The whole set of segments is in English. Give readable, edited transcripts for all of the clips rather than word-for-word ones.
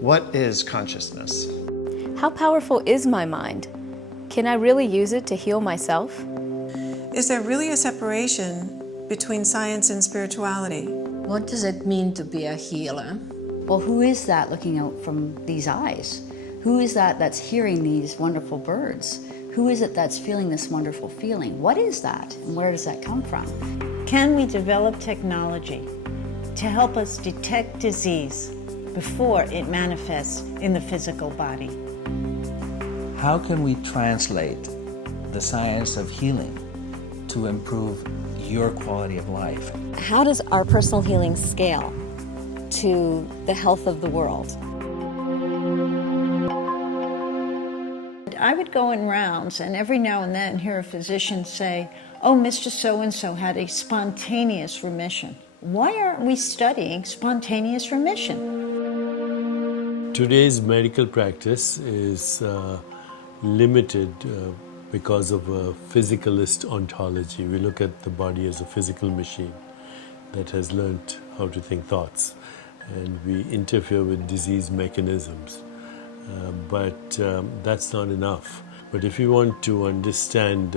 What is consciousness? How powerful is my mind? Can I really use it to heal myself? Is there really a separation between science and spirituality? What does it mean to be a healer? Well, who is that looking out from these eyes? Who is that that's hearing these wonderful birds? Who is it that's feeling this wonderful feeling? What is that, and where does that come from? Can we develop technology to help us detect disease before it manifests in the physical body? How can we translate the science of healing to improve your quality of life? How does our personal healing scale to the health of the world? I would go in rounds and every now and then hear a physician say, "Oh, Mr. So-and-so had a spontaneous remission." Why aren't we studying spontaneous remission? Today's medical practice is limited because of a physicalist ontology. We look at the body as a physical machine that has learned how to think thoughts, and we interfere with disease mechanisms. But that's not enough. But if you want to understand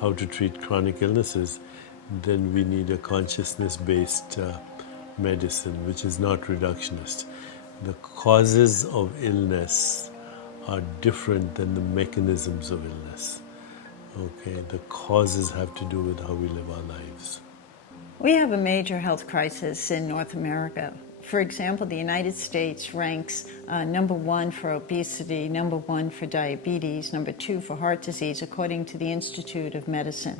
how to treat chronic illnesses, then we need a consciousness-based medicine, which is not reductionist. The causes of illness are different than the mechanisms of illness. Okay, the causes have to do with how we live our lives. We have a major health crisis in North America. For example, the United States ranks #1 for obesity, #1 for diabetes, #2 for heart disease, according to the Institute of Medicine.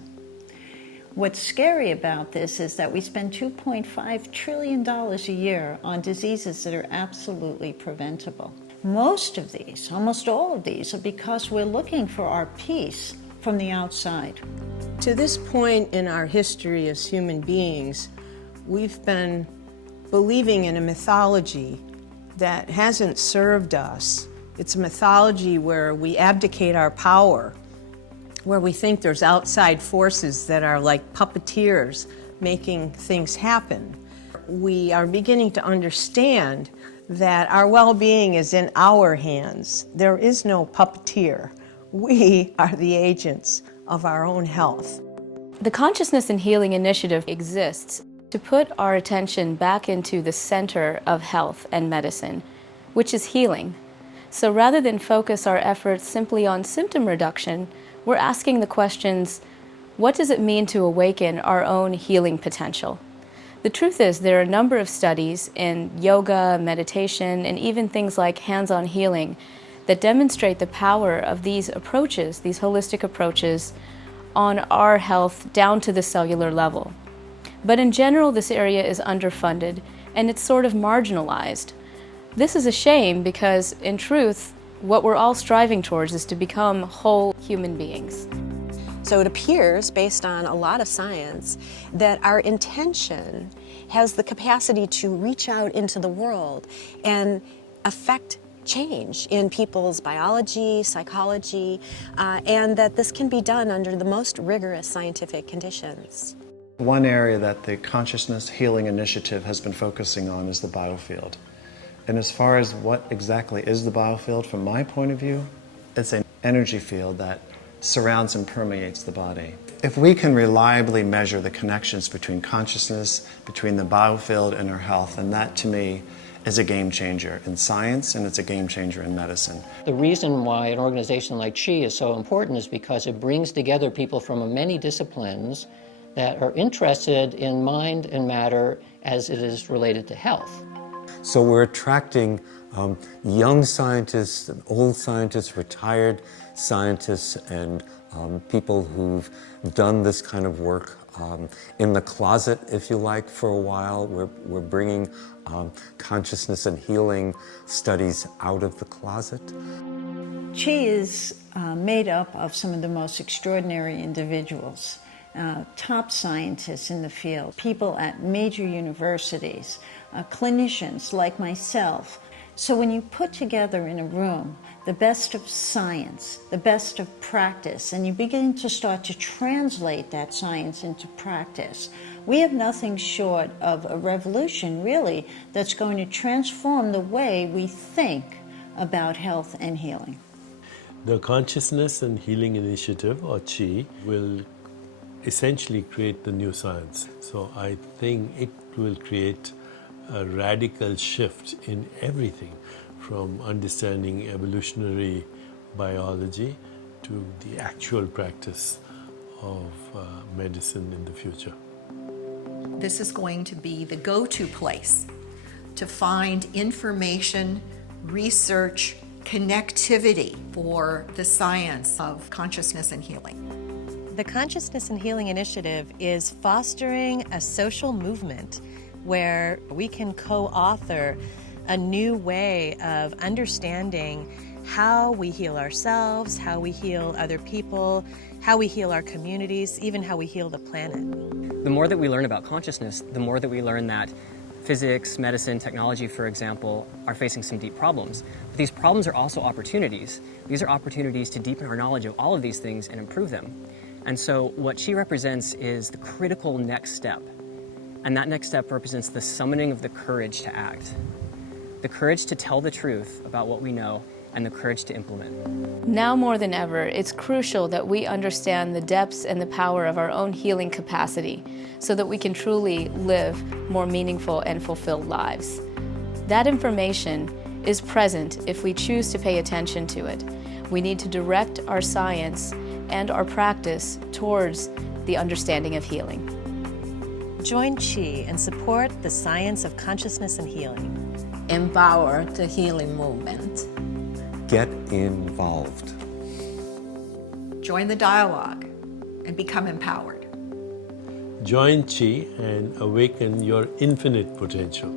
What's scary about this is that we spend $2.5 trillion a year on diseases that are absolutely preventable. Most of these, almost all of these, are because we're looking for our peace from the outside. To this point in our history as human beings, we've been believing in a mythology that hasn't served us. It's a mythology where we abdicate our power, where we think there's outside forces that are like puppeteers making things happen. We are beginning to understand that our well-being is in our hands. There is no puppeteer. We are the agents of our own health. The Consciousness and Healing Initiative exists to put our attention back into the center of health and medicine, which is healing. So rather than focus our efforts simply on symptom reduction, we're asking the questions, what does it mean to awaken our own healing potential? The truth is, there are a number of studies in yoga, meditation, and even things like hands-on healing that demonstrate the power of these approaches, these holistic approaches, on our health down to the cellular level. But in general, this area is underfunded and it's sort of marginalized. This is a shame because, in truth, what we're all striving towards is to become whole human beings. So it appears, based on a lot of science, that our intention has the capacity to reach out into the world and affect change in people's biology, psychology, and that this can be done under the most rigorous scientific conditions. One area that the Consciousness Healing Initiative has been focusing on is the biofield. And as far as what exactly is the biofield, from my point of view, it's an energy field that surrounds and permeates the body. If we can reliably measure the connections between consciousness, between the biofield and our health, then that to me is a game changer in science, and it's a game changer in medicine. The reason why an organization like Chi is so important is because it brings together people from many disciplines that are interested in mind and matter as it is related to health. So we're attracting young scientists and old scientists, retired scientists, and people who've done this kind of work in the closet, if you like, for a while. We're bringing consciousness and healing studies out of the closet. Chi is made up of some of the most extraordinary individuals, top scientists in the field, people at major universities, clinicians like myself. So when you put together in a room the best of science, the best of practice, and you begin to start to translate that science into practice, we have nothing short of a revolution, really, that's going to transform the way we think about health and healing. The Consciousness and Healing Initiative, or CHI, will essentially create the new science. So I think it will create a radical shift in everything, from understanding evolutionary biology to the actual practice of medicine in the future. This is going to be the go-to place to find information, research, connectivity for the science of consciousness and healing. The Consciousness and Healing Initiative is fostering a social movement where we can co-author a new way of understanding how we heal ourselves, how we heal other people, how we heal our communities, even how we heal the planet. The more that we learn about consciousness, the more that we learn that physics, medicine, technology, for example, are facing some deep problems. But these problems are also opportunities. These are opportunities to deepen our knowledge of all of these things and improve them. And so what she represents is the critical next step. And that next step represents the summoning of the courage to act. The courage to tell the truth about what we know, and the courage to implement. Now more than ever, it's crucial that we understand the depths and the power of our own healing capacity so that we can truly live more meaningful and fulfilled lives. That information is present if we choose to pay attention to it. We need to direct our science and our practice towards the understanding of healing. Join CHI and support the science of consciousness and healing. Empower the healing movement. Get involved. Join the dialogue and become empowered. Join CHI and awaken your infinite potential.